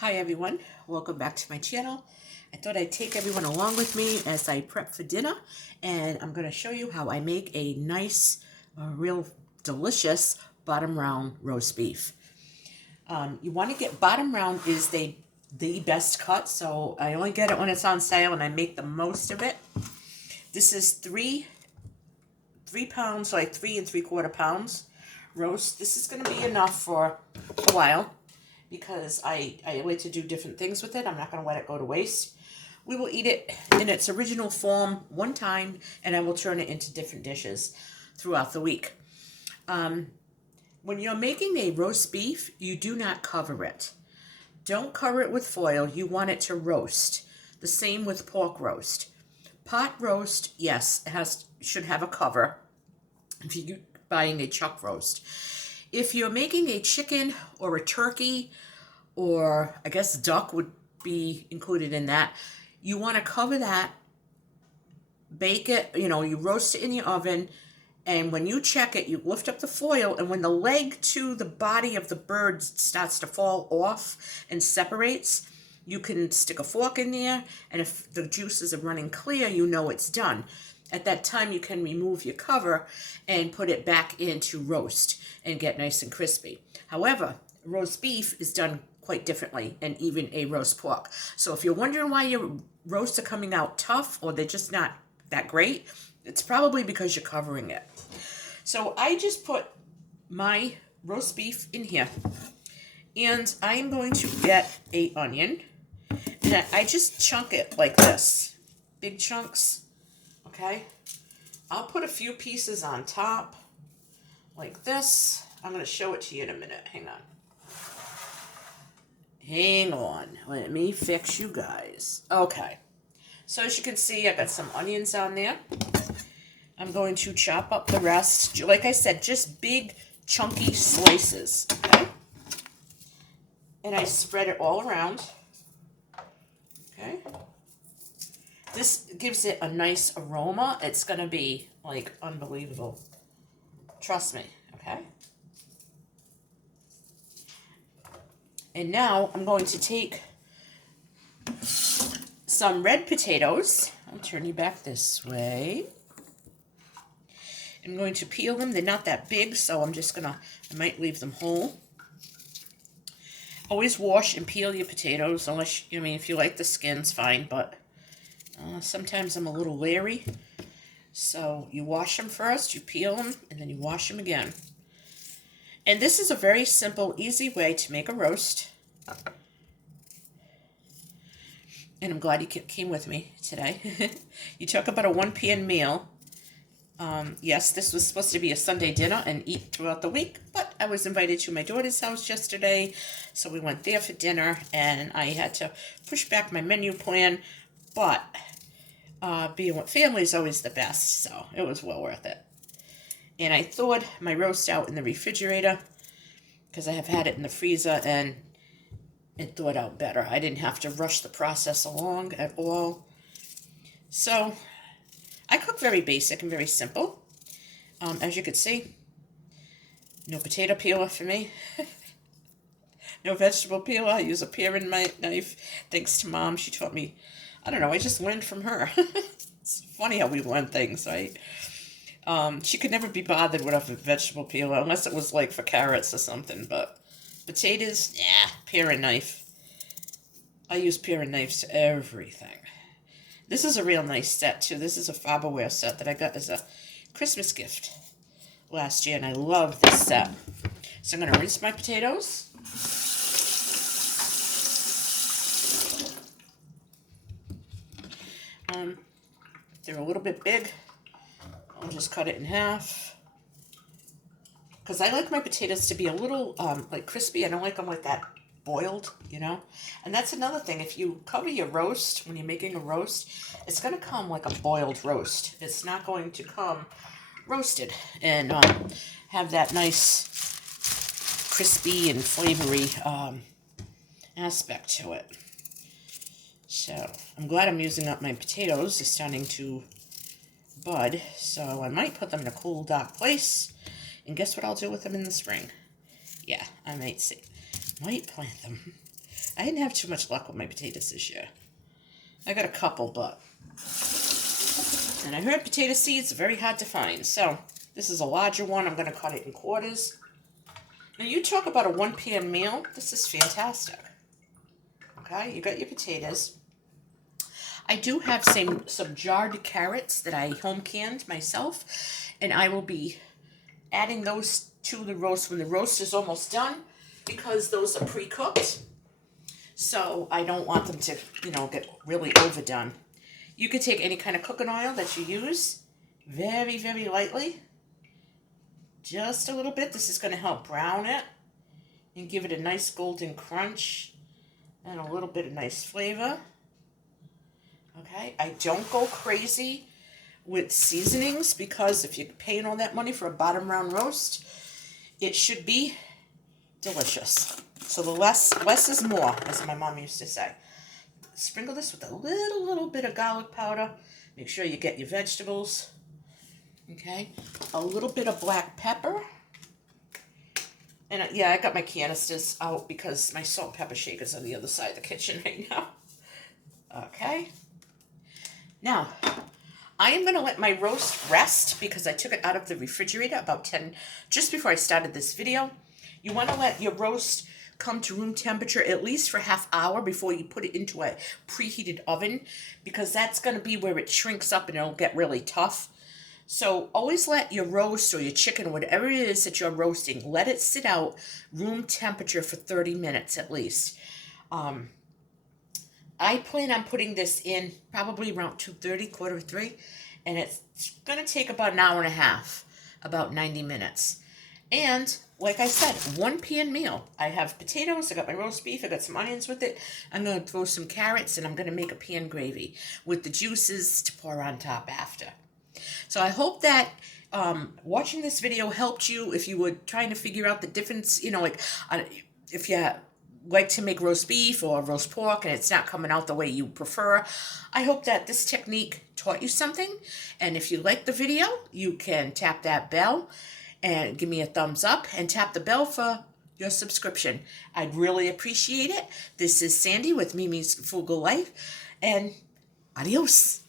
Hi everyone, welcome back to my channel. I thought I'd take everyone along with me as I prep for dinner, and I'm going to show you how I make a nice, real delicious bottom round roast beef. You want to get bottom round is the best cut, so I only get it when it's on sale and I make the most of it. This is three pounds, like 3 3/4 pounds roast. This is going to be enough for a while, because I like to do different things with it. I'm not going to let it go to waste. We will eat it in its original form one time, and I will turn it into different dishes throughout the week. When you're making a roast beef, you do not cover it. Don't cover it with foil. You want it to roast. The same with pork roast. Pot roast, yes, should have a cover if you're buying a chuck roast. If you're making a chicken or a turkey, or I guess duck would be included in that, you want to cover that, bake it, you roast it in the oven, and when you check it, you lift up the foil, and when the leg to the body of the bird starts to fall off and separates, you can stick a fork in there, and if the juices are running clear, you know it's done. At that time, you can remove your cover and put it back into roast and get nice and crispy. However, roast beef is done quite differently, and even a roast pork. So if you're wondering why your roasts are coming out tough or they're just not that great, it's probably because you're covering it. So I just put my roast beef in here, and I'm going to get an onion, and I just chunk it like this, big chunks. Okay, I'll put a few pieces on top like this. I'm going to show it to you in a minute. Hang on, let me fix you guys. Okay, so as you can see, I got some onions on there. I'm going to chop up the rest, like I said, just big chunky slices. Okay, and I spread it all around. Okay, this gives it a nice aroma. It's going to be like unbelievable. Trust me, okay? And now I'm going to take some red potatoes. I'll turn you back this way. I'm going to peel them. They're not that big, so I might leave them whole. Always wash and peel your potatoes, unless, if you like the skins, fine, but sometimes I'm a little leery. So you wash them first, you peel them, and then you wash them again. And this is a very simple, easy way to make a roast. And I'm glad you came with me today. You talk about a one-pan meal. Yes, this was supposed to be a Sunday dinner and eat throughout the week, but I was invited to my daughter's house yesterday, so we went there for dinner, and I had to push back my menu plan, but being with family is always the best, so it was well worth it. And I thawed my roast out in the refrigerator, because I have had it in the freezer, and it thawed out better. I didn't have to rush the process along at all. So I cook very basic and very simple. As you can see, no potato peeler for me. No vegetable peeler. I use a paring knife. Thanks to Mom, she taught me. I don't know, I just learned from her. It's funny how we learn things, right? She could never be bothered with a vegetable peeler, unless it was like for carrots or something, but potatoes, paring knife. I use paring knives to everything. This is a real nice set, too. This is a Farberware set that I got as a Christmas gift last year, and I love this set. So I'm going to rinse my potatoes. If they're a little bit big, I'll just cut it in half. Because I like my potatoes to be a little, like, crispy. I don't like them like that boiled, And that's another thing. If you cover your roast, when you're making a roast, it's going to come like a boiled roast. It's not going to come roasted and have that nice crispy and flavory aspect to it. So I'm glad I'm using up my potatoes. They're starting to bud, so I might put them in a cool, dark place. And guess what I'll do with them in the spring? Yeah, I might plant them. I didn't have too much luck with my potatoes this year. I got a couple, but... And I heard potato seeds are very hard to find. So, this is a larger one. I'm going to cut it in quarters. Now, you talk about a 1 p.m. meal. This is fantastic. Okay, you got your potatoes. I do have some jarred carrots that I home canned myself, and I will be adding those to the roast when the roast is almost done, because those are pre-cooked. So I don't want them to, get really overdone. You could take any kind of cooking oil that you use, very, very lightly. Just a little bit. This is going to help brown it and give it a nice golden crunch and a little bit of nice flavor. Okay, I don't go crazy with seasonings, because if you're paying all that money for a bottom round roast, it should be delicious. So the less is more, as my mom used to say. Sprinkle this with a little bit of garlic powder. Make sure you get your vegetables. Okay, a little bit of black pepper. And yeah, I got my canisters out because my salt and pepper shaker's on the other side of the kitchen right now. Okay. Now, I am going to let my roast rest because I took it out of the refrigerator about just before I started this video. You want to let your roast come to room temperature at least for half hour before you put it into a preheated oven, because that's going to be where it shrinks up and it'll get really tough. So always let your roast or your chicken, whatever it is that you're roasting, let it sit out room temperature for 30 minutes at least. I plan on putting this in probably around 2:30, 2:45, and it's going to take about an hour and a half, about 90 minutes. And like I said, 1 p.m. meal. I have potatoes, I got my roast beef, I got some onions with it. I'm going to throw some carrots, and I'm going to make a pan gravy with the juices to pour on top after. So I hope that watching this video helped you if you were trying to figure out the difference, if you like to make roast beef or roast pork and it's not coming out the way you prefer. I hope that this technique taught you something. And if you like the video, you can tap that bell and give me a thumbs up and tap the bell for your subscription. I'd really appreciate it. This is Sandy with Mimi's Frugal Life, and adios.